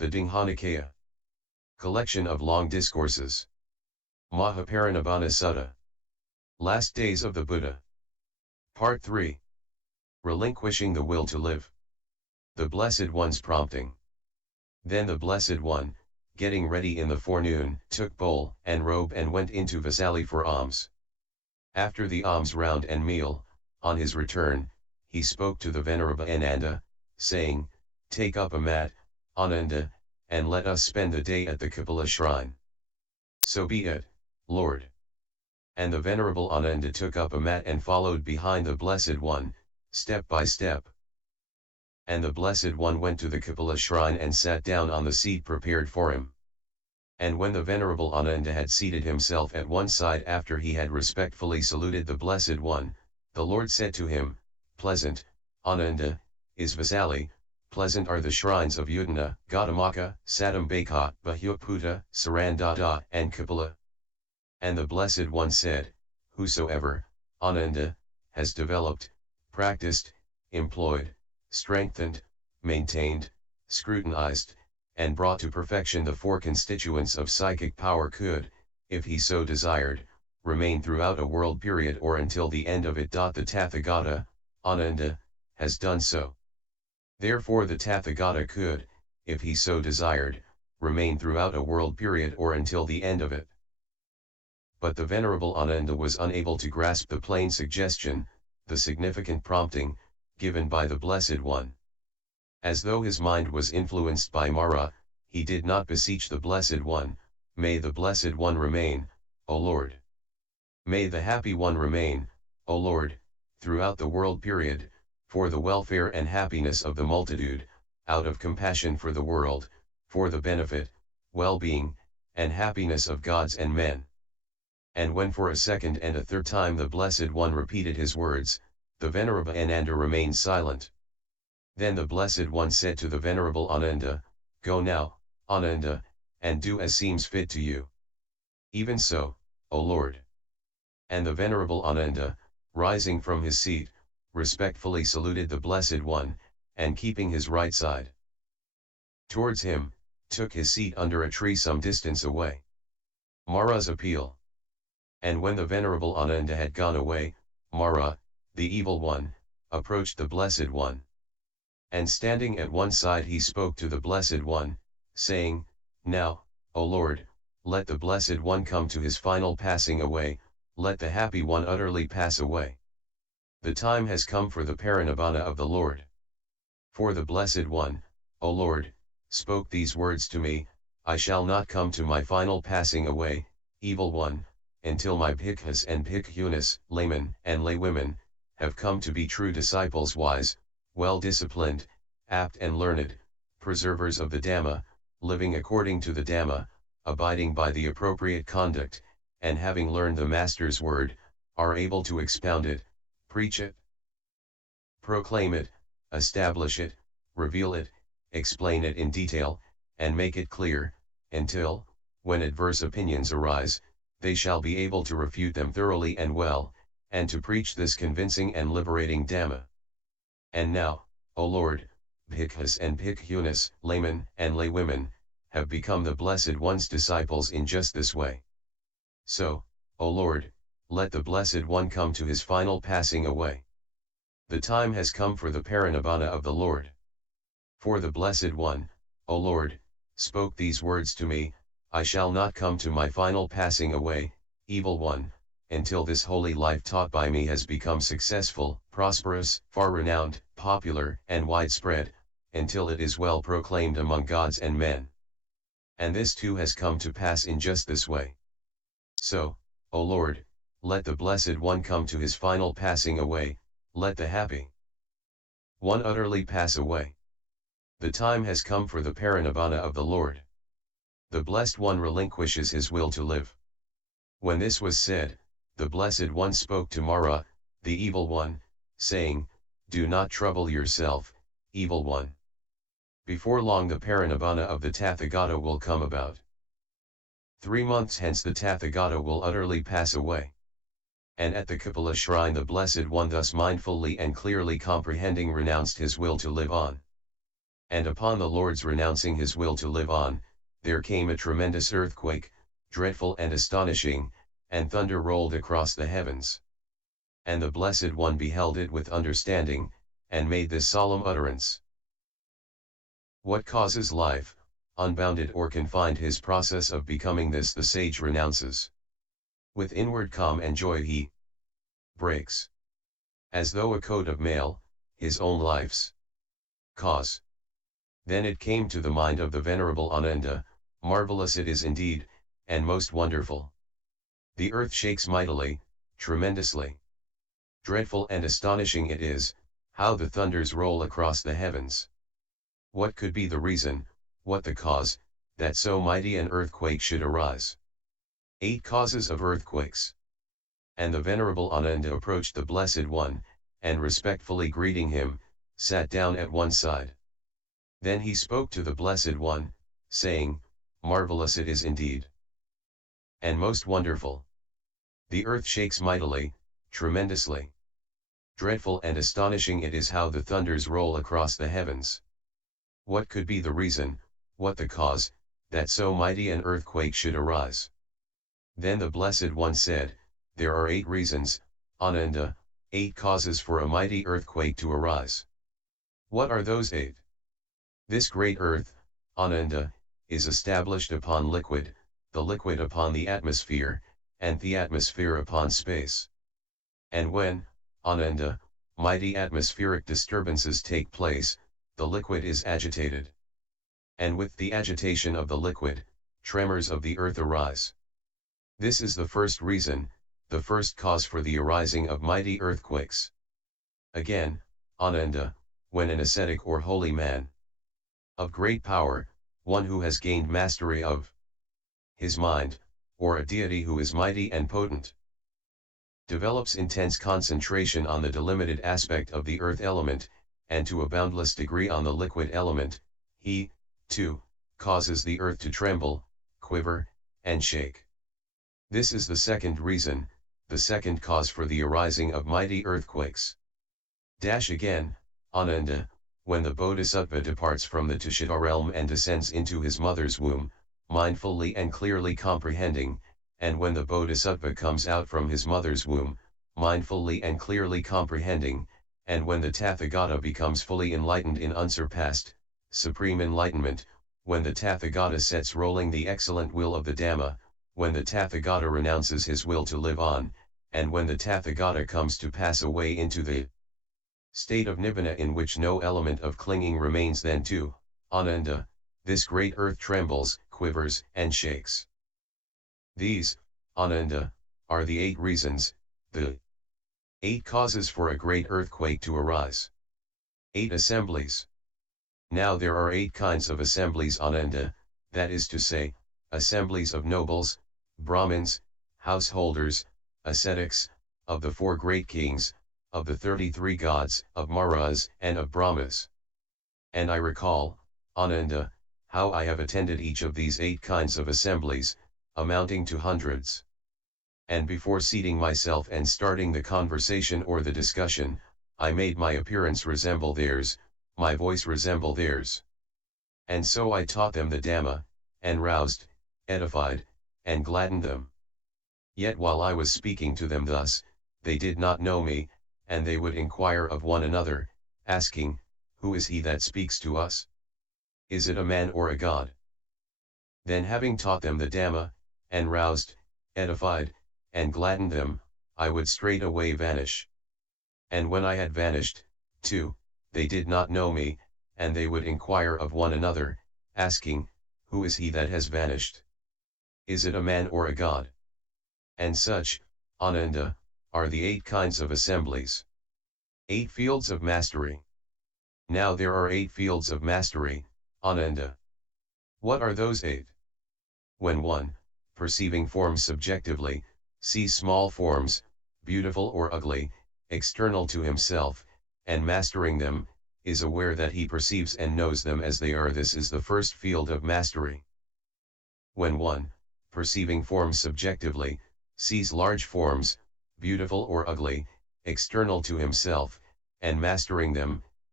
The Digha Nikaya. Collection of Long Discourses. Maha-parinibbāna Sutta. Last Days of the Buddha. Part 3. Relinquishing the Will to Live. The Blessed One's Prompting. Then the Blessed One, getting ready in the forenoon, took bowl and robe and went into Vesali for alms. After the alms round and meal, on his return, he spoke to the Venerable Ananda, saying, "Take up a mat, Ananda, and let us spend the day at the Kapila shrine." "So be it, Lord." And the Venerable Ananda took up a mat and followed behind the Blessed One, step by step. And the Blessed One went to the Kapila shrine and sat down on the seat prepared for him. And when the Venerable Ananda had seated himself at one side after he had respectfully saluted the Blessed One, the Lord said to him, "Pleasant, Ananda, is Vesali, pleasant are the shrines of Udana, Gautama, Satyambaka, Bhuputta, Sarandada, and Kapila." And the Blessed One said, "Whosoever, Ananda, has developed, practiced, employed, strengthened, maintained, scrutinized, and brought to perfection the four constituents of psychic power could, if he so desired, remain throughout a world period or until the end of it. The Tathagata, Ananda, has done so. Therefore the Tathagata could, if he so desired, remain throughout a world period or until the end of it." But the Venerable Ananda was unable to grasp the plain suggestion, the significant prompting, given by the Blessed One. As though his mind was influenced by Mara, he did not beseech the Blessed One, "May the Blessed One remain, O Lord. May the Happy One remain, O Lord, throughout the world period, for the welfare and happiness of the multitude, out of compassion for the world, for the benefit, well-being, and happiness of gods and men." And when for a second and a third time the Blessed One repeated his words, the Venerable Ananda remained silent. Then the Blessed One said to the Venerable Ananda, "Go now, Ananda, and do as seems fit to you." "Even so, O Lord." And the Venerable Ananda, rising from his seat, respectfully saluted the Blessed One, and keeping his right side towards him, took his seat under a tree some distance away. Mara's Appeal. And when the Venerable Ananda had gone away, Mara, the evil one, approached the Blessed One. And standing at one side he spoke to the Blessed One, saying, "Now, O Lord, let the Blessed One come to his final passing away, let the Happy One utterly pass away. The time has come for the Parinibbāna of the Lord." For the Blessed One, O Lord, spoke these words to me, "I shall not come to my final passing away, evil one, until my bhikkhus and bhikkhunis, laymen and laywomen, have come to be true disciples, wise, well-disciplined, apt and learned, preservers of the Dhamma, living according to the Dhamma, abiding by the appropriate conduct, and having learned the Master's word, are able to expound it, preach it, proclaim it, establish it, reveal it, explain it in detail, and make it clear, until, when adverse opinions arise, they shall be able to refute them thoroughly and well, and to preach this convincing and liberating Dhamma. And now, O Lord, bhikkhus and bhikkhunis, laymen and laywomen, have become the Blessed One's disciples in just this way. So, O Lord, let the Blessed One come to his final passing away. The time has come for the Parinibbāna of the Lord." For the Blessed One, O Lord, spoke these words to me, "I shall not come to my final passing away, evil one, until this holy life taught by me has become successful, prosperous, far-renowned, popular, and widespread, until it is well proclaimed among gods and men. And this too has come to pass in just this way. So, O Lord, let the Blessed One come to his final passing away, let the Happy One utterly pass away. The time has come for the Parinibbāna of the Lord. The Blessed One relinquishes his will to live." When this was said, the Blessed One spoke to Mara, the evil one, saying, "Do not trouble yourself, evil one. Before long the Parinibbāna of the Tathagata will come about. 3 months hence the Tathagata will utterly pass away." And at the Kapila shrine the Blessed One thus mindfully and clearly comprehending renounced his will to live on. And upon the Lord's renouncing his will to live on, there came a tremendous earthquake, dreadful and astonishing, and thunder rolled across the heavens. And the Blessed One beheld it with understanding, and made this solemn utterance. What causes life, unbounded or confined his process of becoming this the sage renounces. With inward calm and joy he breaks, as though a coat of mail, his own life's cause. Then it came to the mind of the Venerable Ananda, marvelous it is indeed, and most wonderful. The earth shakes mightily, tremendously. Dreadful and astonishing it is, how the thunders roll across the heavens. What could be the reason, what the cause, that so mighty an earthquake should arise? 8 causes of earthquakes. And the Venerable Ananda approached the Blessed One, and respectfully greeting him, sat down at one side. Then he spoke to the Blessed One, saying, marvelous it is indeed, and most wonderful. The earth shakes mightily, tremendously. Dreadful and astonishing it is how the thunders roll across the heavens. What could be the reason, what the cause, that so mighty an earthquake should arise? Then the Blessed One said, there are 8 reasons, Ananda, 8 causes for a mighty earthquake to arise. What are those 8? This great earth, Ananda, is established upon liquid, the liquid upon the atmosphere, and the atmosphere upon space. And when, Ananda, mighty atmospheric disturbances take place, the liquid is agitated. And with the agitation of the liquid, tremors of the earth arise. This is the first reason, the first cause for the arising of mighty earthquakes. Again, Ananda, when an ascetic or holy man of great power, one who has gained mastery of his mind, or a deity who is mighty and potent, develops intense concentration on the delimited aspect of the earth element, and to a boundless degree on the liquid element, he, too, causes the earth to tremble, quiver, and shake. This is the second reason, the second cause for the arising of mighty earthquakes. Again, Ananda, when the Bodhisattva departs from the Tushita realm and descends into his mother's womb, mindfully and clearly comprehending, and when the Bodhisattva comes out from his mother's womb, mindfully and clearly comprehending, and when the Tathagata becomes fully enlightened in unsurpassed, supreme enlightenment, when the Tathagata sets rolling the excellent will of the Dhamma, when the Tathagata renounces his will to live on, and when the Tathagata comes to pass away into the state of Nibbana in which no element of clinging remains, then too, Ananda, this great earth trembles, quivers, and shakes. These, Ananda, are the 8 reasons, the 8 causes for a great earthquake to arise. 8 assemblies. Now there are 8 kinds of assemblies, Ananda, that is to say, assemblies of nobles, Brahmins, householders, ascetics, of the 4 great kings, of the 33 gods, of Maras, and of Brahmas. And I recall, Ananda, how I have attended each of these 8 kinds of assemblies, amounting to hundreds. And before seating myself and starting the conversation or the discussion, I made my appearance resemble theirs, my voice resemble theirs. And so I taught them the Dhamma, and roused, edified, and gladdened them. Yet while I was speaking to them thus, they did not know me, and they would inquire of one another, asking, who is he that speaks to us? Is it a man or a god? Then having taught them the Dhamma, and roused, edified, and gladdened them, I would straightway vanish. And when I had vanished, too, they did not know me, and they would inquire of one another, asking, who is he that has vanished? Is it a man or a god? And such, Ananda, are the 8 kinds of assemblies. 8 fields of mastery. Now there are 8 fields of mastery, Ananda. What are those 8? When one, perceiving forms subjectively, sees small forms, beautiful or ugly, external to himself, and mastering them, is aware that he perceives and knows them as they are, this is the first field of mastery. When one, perceiving forms subjectively, sees large forms, beautiful or ugly, external to himself, and mastering them,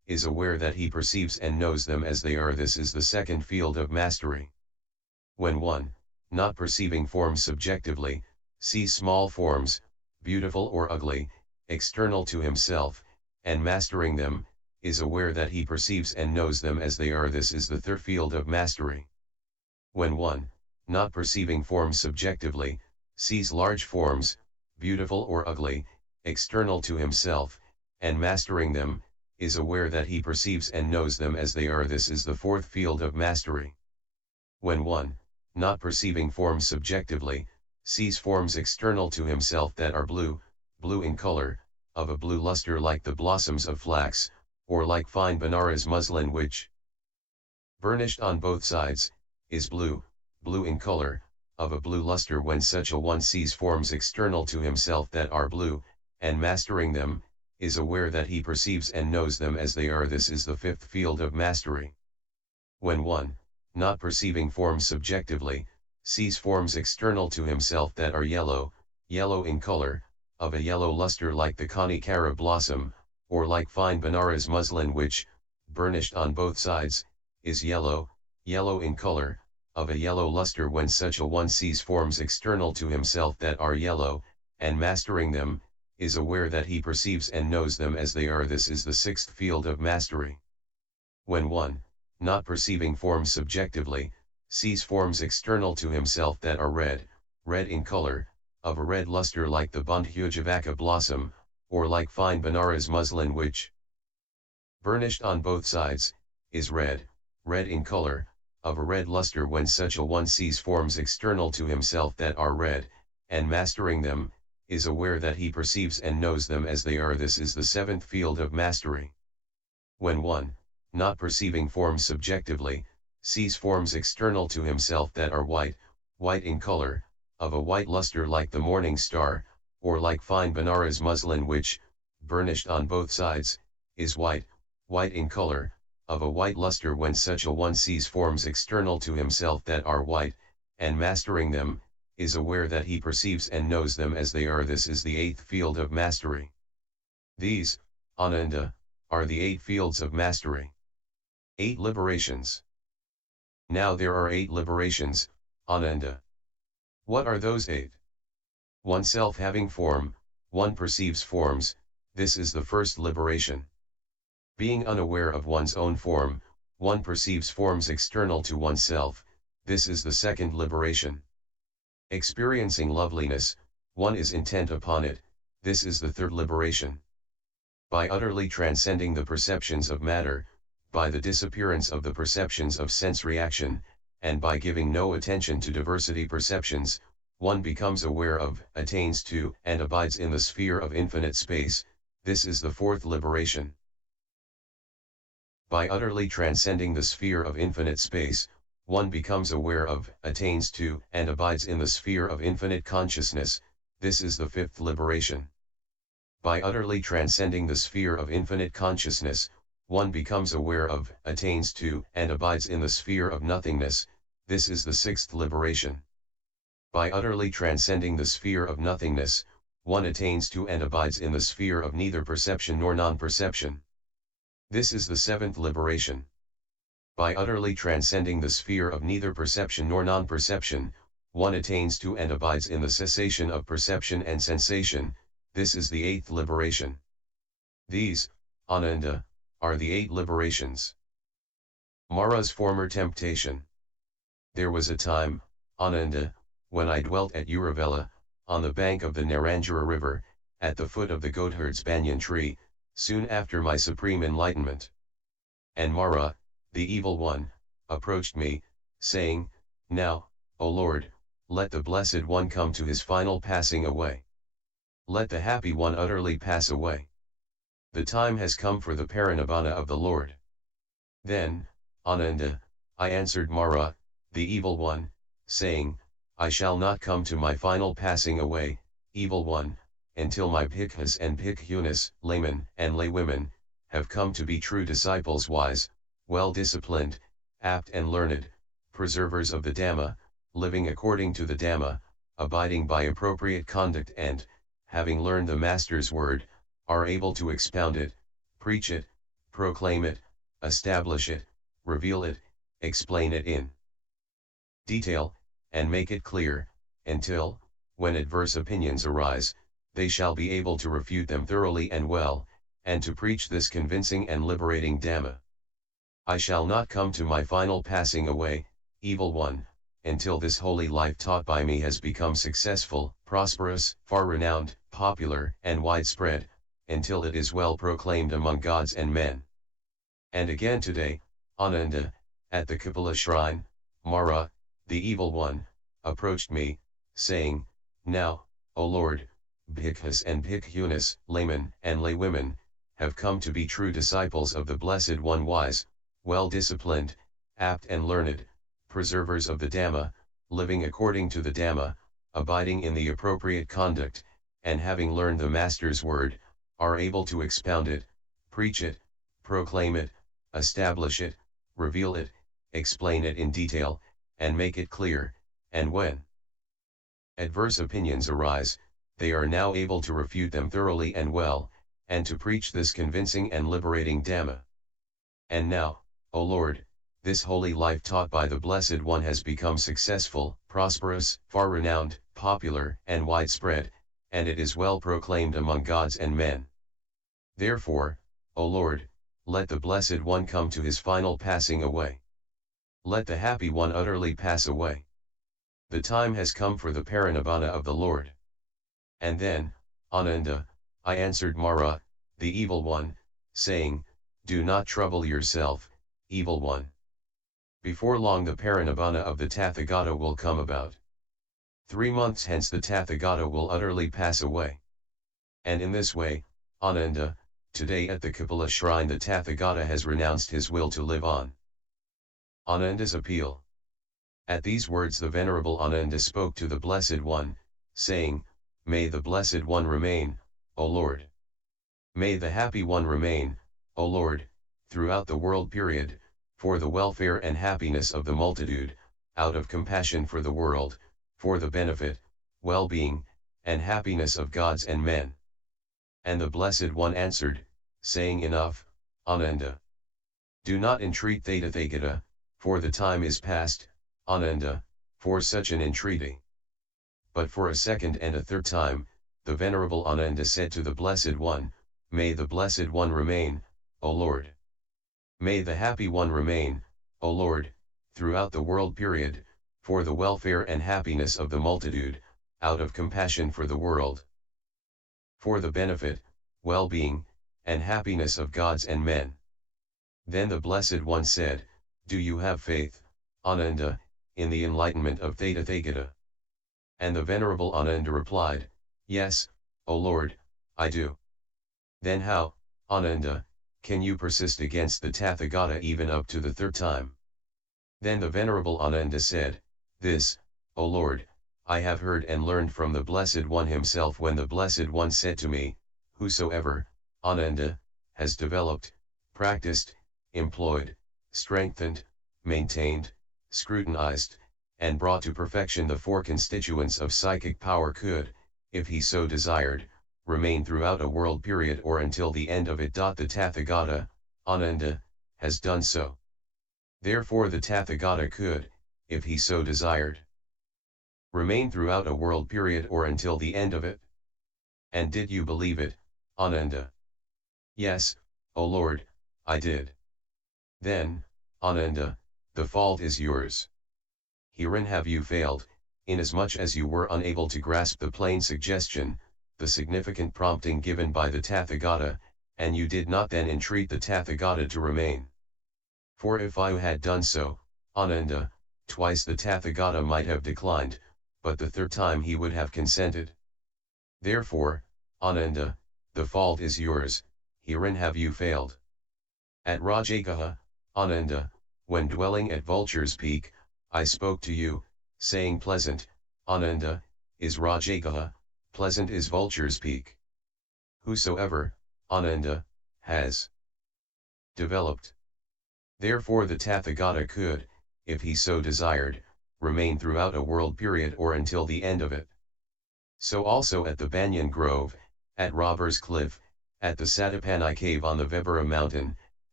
is aware that he perceives and knows them as they are. This is the second field of mastery. When one, not perceiving forms subjectively, sees small forms, beautiful or ugly, external to himself, and mastering them, is aware that he perceives and knows them as they are. This is the third field of mastery. When one, not perceiving forms subjectively, sees large forms, beautiful or ugly, external to himself, and mastering them, is aware that he perceives and knows them as they are. This is the fourth field of mastery. When one, not perceiving forms subjectively, sees forms external to himself that are blue in color, of a blue luster like the blossoms of flax, or like fine Benares muslin which, burnished on both sides, is blue in color, of a blue luster. When such a one sees forms external to himself that are blue, and mastering them, is aware that he perceives and knows them as they are. This is the fifth field of mastery. When one, not perceiving forms subjectively, sees forms external to himself that are yellow in color, of a yellow luster like the Kanikara blossom, or like fine Benares muslin which, burnished on both sides, is yellow in color, of a yellow luster. When such a one sees forms external to himself that are yellow, and mastering them, is aware that he perceives and knows them as they are. This is the sixth field of mastery. When one, not perceiving forms subjectively, sees forms external to himself that are red in color, of a red luster like the Buddhajala blossom, or like fine Benares muslin which, burnished on both sides, is red in color, of a red luster. When such a one sees forms external to himself that are red, and mastering them, is aware that he perceives and knows them as they are. This is the seventh field of mastery. When one, not perceiving forms subjectively, sees forms external to himself that are white in color, of a white luster like the morning star, or like fine Benares muslin which, burnished on both sides, is white in color, of a white luster. When such a one sees forms external to himself that are white, and mastering them, is aware that he perceives and knows them as they are. This is the eighth field of mastery. These, Ananda, are the 8 fields of mastery. 8 liberations. Now there are 8 liberations, Ananda. What are those 8? Oneself having form, one perceives forms, this is the first liberation. Being unaware of one's own form, one perceives forms external to oneself, this is the second liberation. Experiencing loveliness, one is intent upon it, this is the third liberation. By utterly transcending the perceptions of matter, by the disappearance of the perceptions of sense reaction, and by giving no attention to diversity perceptions, one becomes aware of, attains to, and abides in the sphere of infinite space, this is the fourth liberation. By utterly transcending the sphere of infinite space, one becomes aware of, attains to, and abides in the sphere of infinite consciousness, this is the fifth liberation. By utterly transcending the sphere of infinite consciousness, one becomes aware of, attains to, and abides in the sphere of nothingness, this is the sixth liberation. By utterly transcending the sphere of nothingness, one attains to and abides in the sphere of neither perception nor non-perception. This is the seventh liberation. By utterly transcending the sphere of neither perception nor non-perception, one attains to and abides in the cessation of perception and sensation, this is the eighth liberation. These, Ananda, are the 8 liberations. Mara's former temptation. There was a time, Ananda, when I dwelt at Uruvela, on the bank of the Naranjara river, at the foot of the goatherd's banyan tree, soon after my supreme enlightenment. And Mara, the evil one, approached me, saying, "Now, O Lord, let the Blessed One come to his final passing away. Let the Happy One utterly pass away. The time has come for the Parinibbāna of the Lord." Then, Ananda, I answered Mara, the evil one, saying, "I shall not come to my final passing away, evil one, until my bhikkhus and bhikkhunis, laymen and laywomen, have come to be true disciples, wise, well-disciplined, apt and learned, preservers of the Dhamma, living according to the Dhamma, abiding by appropriate conduct and, having learned the Master's word, are able to expound it, preach it, proclaim it, establish it, reveal it, explain it in detail, and make it clear, until, when adverse opinions arise, they shall be able to refute them thoroughly and well, and to preach this convincing and liberating Dhamma. I shall not come to my final passing away, evil one, until this holy life taught by me has become successful, prosperous, far-renowned, popular, and widespread, until it is well proclaimed among gods and men. And again today, Ananda, at the Kapila shrine, Mara, the evil one, approached me, saying, "Now, O Lord, bhikkhus and bhikkhunis, laymen and laywomen, have come to be true disciples of the Blessed One, wise, well-disciplined, apt and learned, preservers of the Dhamma, living according to the Dhamma, abiding in the appropriate conduct, and having learned the Master's word, are able to expound it, preach it, proclaim it, establish it, reveal it, explain it in detail, and make it clear, and when adverse opinions arise, they are now able to refute them thoroughly and well, and to preach this convincing and liberating Dhamma. And now, O Lord, this holy life taught by the Blessed One has become successful, prosperous, far-renowned, popular, and widespread, and it is well proclaimed among gods and men. Therefore, O Lord, let the Blessed One come to his final passing away. Let the happy one utterly pass away. The time has come for the Parinibbāna of the Lord." And then, Ananda, I answered Mara, the evil one, saying, "Do not trouble yourself, evil one. Before long the Parinibbāna of the Tathagata will come about. 3 months hence the Tathagata will utterly pass away." And in this way, Ananda, today at the Kapila shrine the Tathagata has renounced his will to live on. Ananda's appeal. At these words the Venerable Ananda spoke to the Blessed One, saying, "May the Blessed One remain, O Lord. May the Happy One remain, O Lord, throughout the world period, for the welfare and happiness of the multitude, out of compassion for the world, for the benefit, well-being, and happiness of gods and men." And the Blessed One answered, saying, "Enough, Ananda. Do not entreat Tathagata, for the time is past, Ananda, for such an entreaty." But for a second and a third time, the Venerable Ananda said to the Blessed One, "May the Blessed One remain, O Lord. May the Happy One remain, O Lord, throughout the world period, for the welfare and happiness of the multitude, out of compassion for the world, for the benefit, well-being, and happiness of gods and men." Then the Blessed One said, "Do you have faith, Ananda, in the enlightenment of Tathagata?" And the Venerable Ananda replied, "Yes, O Lord, I do." "Then how, Ananda, can you persist against the Tathagata even up to the third time?" Then the Venerable Ananda said, "This, O Lord, I have heard and learned from the Blessed One himself, when the Blessed One said to me, 'Whosoever, Ananda, has developed, practiced, employed, strengthened, maintained, scrutinized, and brought to perfection the 4 constituents of psychic power could, if he so desired, remain throughout a world period or until the end of it. The Tathagata, Ananda, has done so. Therefore the Tathagata could, if he so desired, remain throughout a world period or until the end of it. And did you believe it, Ananda?" "Yes, O Lord, I did." "Then, Ananda, the fault is yours. Herein have you failed, inasmuch as you were unable to grasp the plain suggestion, the significant prompting given by the Tathagata, and you did not then entreat the Tathagata to remain. For if I had done so, Ananda, twice the Tathagata might have declined, but the third time he would have consented. Therefore, Ananda, the fault is yours, herein have you failed. At Rajagaha, Ananda, when dwelling at Vulture's Peak, I spoke to you, saying pleasant, Ananda, is Rajagaha, pleasant is Vulture's Peak. Whosoever, Ananda, has developed. Therefore the Tathagata could, if he so desired, remain throughout a world period or until the end of it. So also at the Banyan Grove, at Robber's Cliff, at the Satapani Cave on the Vibhara Mountain,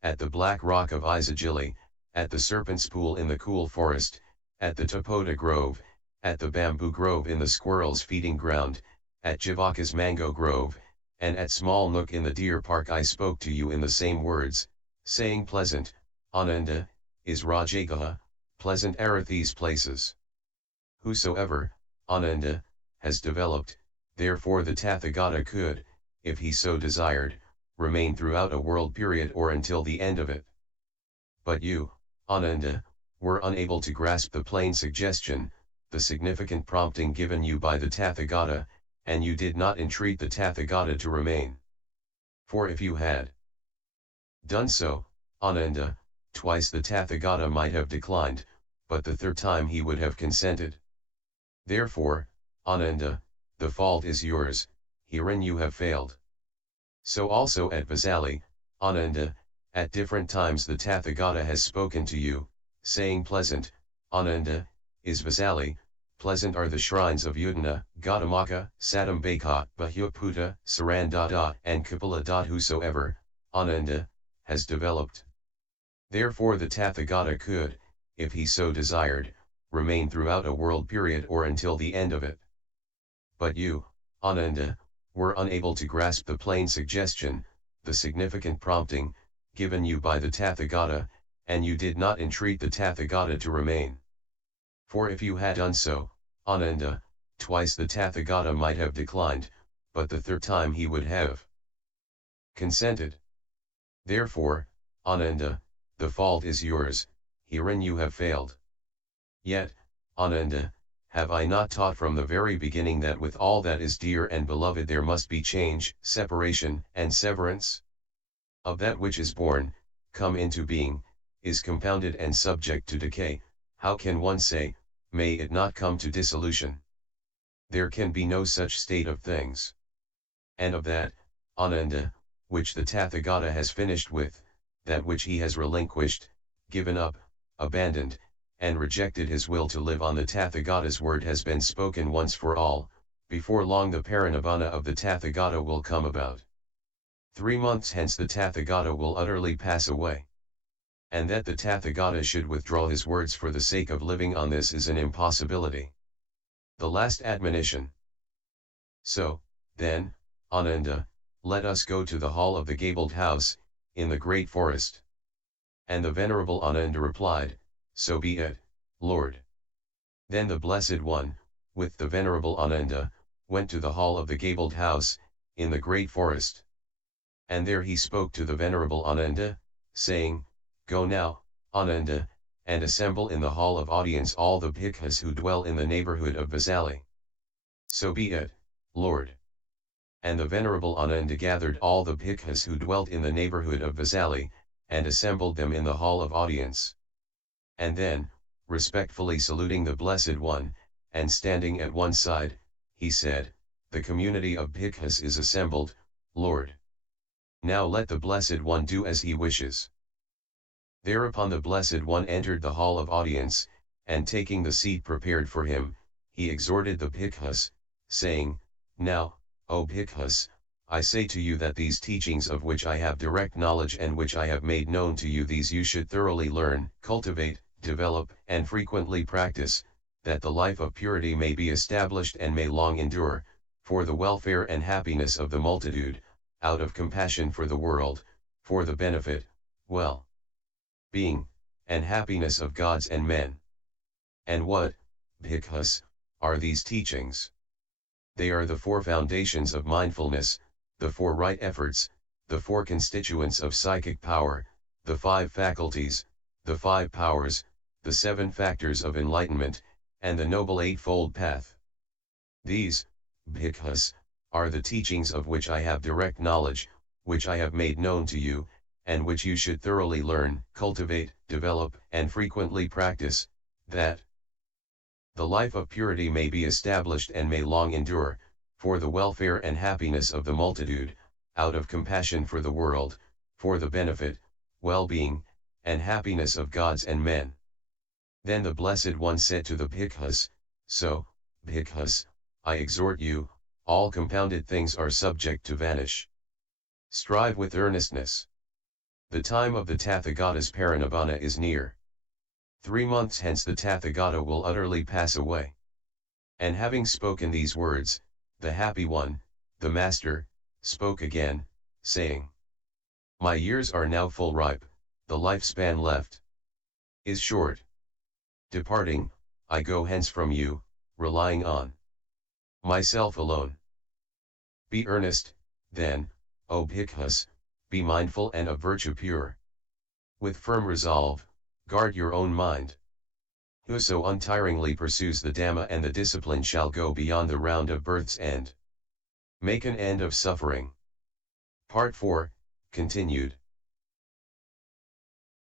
at the black rock of Isagili, at the serpent's pool in the cool forest, at the Tapoda grove, at the bamboo grove in the squirrel's feeding ground, at Jivaka's mango grove, and at small nook in the deer park I spoke to you in the same words, saying pleasant, Ananda, is Rajagaha, pleasant are these places. Whosoever, Ananda, has developed, therefore the Tathagata could, if he so desired, remain throughout a world period or until the end of it. But you, Ananda, were unable to grasp the plain suggestion, the significant prompting given you by the Tathagata, and you did not entreat the Tathagata to remain. For if you had done so, Ananda, twice the Tathagata might have declined, but the third time he would have consented. Therefore, Ananda, the fault is yours, herein you have failed. So also at Vasali, Ananda, at different times the Tathagata has spoken to you, saying pleasant, Ananda, is Vasali, pleasant are the shrines of Udana, Gautama, Satambaka, Bahuputa, Sarandada, and Kapila. Whosoever, Ananda, has developed. Therefore the Tathagata could, if he so desired, remain throughout a world period or until the end of it. But you, Ananda, were unable to grasp the plain suggestion, the significant prompting, given you by the Tathagata, and you did not entreat the Tathagata to remain. For if you had done so, Ananda, twice the Tathagata might have declined, but the third time he would have consented. Therefore, Ananda, the fault is yours, herein you have failed. Yet, Ananda, have I not taught from the very beginning that with all that is dear and beloved there must be change, separation, and severance? Of that which is born, come into being, is compounded and subject to decay, how can one say, may it not come to dissolution? There can be no such state of things. And of that, Ananda, which the Tathagata has finished with, that which he has relinquished, given up, abandoned, and rejected his will to live on the Tathagata's word has been spoken once for all, before long the parinibbāna of the Tathagata will come about. 3 months hence the Tathagata will utterly pass away. And that the Tathagata should withdraw his words for the sake of living on this is an impossibility. The last admonition. So, then, Ananda, let us go to the hall of the gabled house, in the great forest. And the Venerable Ananda replied, so be it, Lord. Then the Blessed One, with the Venerable Ananda, went to the hall of the gabled house, in the great forest. And there he spoke to the Venerable Ananda, saying, go now, Ananda, and assemble in the hall of audience all the bhikkhus who dwell in the neighborhood of Vasali. So be it, Lord. And the Venerable Ananda gathered all the bhikkhus who dwelt in the neighborhood of Vasali, and assembled them in the hall of audience. And then, respectfully saluting the Blessed One, and standing at one side, he said, the community of bhikkhus is assembled, Lord. Now let the Blessed One do as he wishes. Thereupon the Blessed One entered the hall of audience, and taking the seat prepared for him, he exhorted the bhikkhus, saying, now, O bhikkhus, I say to you that these teachings of which I have direct knowledge and which I have made known to you, these you should thoroughly learn, cultivate, develop, and frequently practice, that the life of purity may be established and may long endure, for the welfare and happiness of the multitude, out of compassion for the world, for the benefit, well-being, and happiness of gods and men. And what, bhikkhus, are these teachings? They are the 4 foundations of mindfulness, the 4 right efforts, the 4 constituents of psychic power, the 5 faculties, the 5 powers, the 7 factors of enlightenment, and the Noble Eightfold Path. These, bhikkhus, are the teachings of which I have direct knowledge, which I have made known to you, and which you should thoroughly learn, cultivate, develop, and frequently practice, that the life of purity may be established and may long endure, for the welfare and happiness of the multitude, out of compassion for the world, for the benefit, well-being, and happiness of gods and men. Then the Blessed One said to the bhikkhus, so, bhikkhus, I exhort you, all compounded things are subject to vanish. Strive with earnestness. The time of the Tathagata's Parinibbāna is near. 3 months hence the Tathagata will utterly pass away. And having spoken these words, the happy one, the Master, spoke again, saying, My years are now full ripe, the lifespan left is short. Departing, I go hence from you, relying on myself alone. Be earnest, then, O bhikkhus, be mindful and of virtue pure. With firm resolve, guard your own mind. Whoso untiringly pursues the Dhamma and the discipline shall go beyond the round of birth's end. Make an end of suffering. Part 4, continued.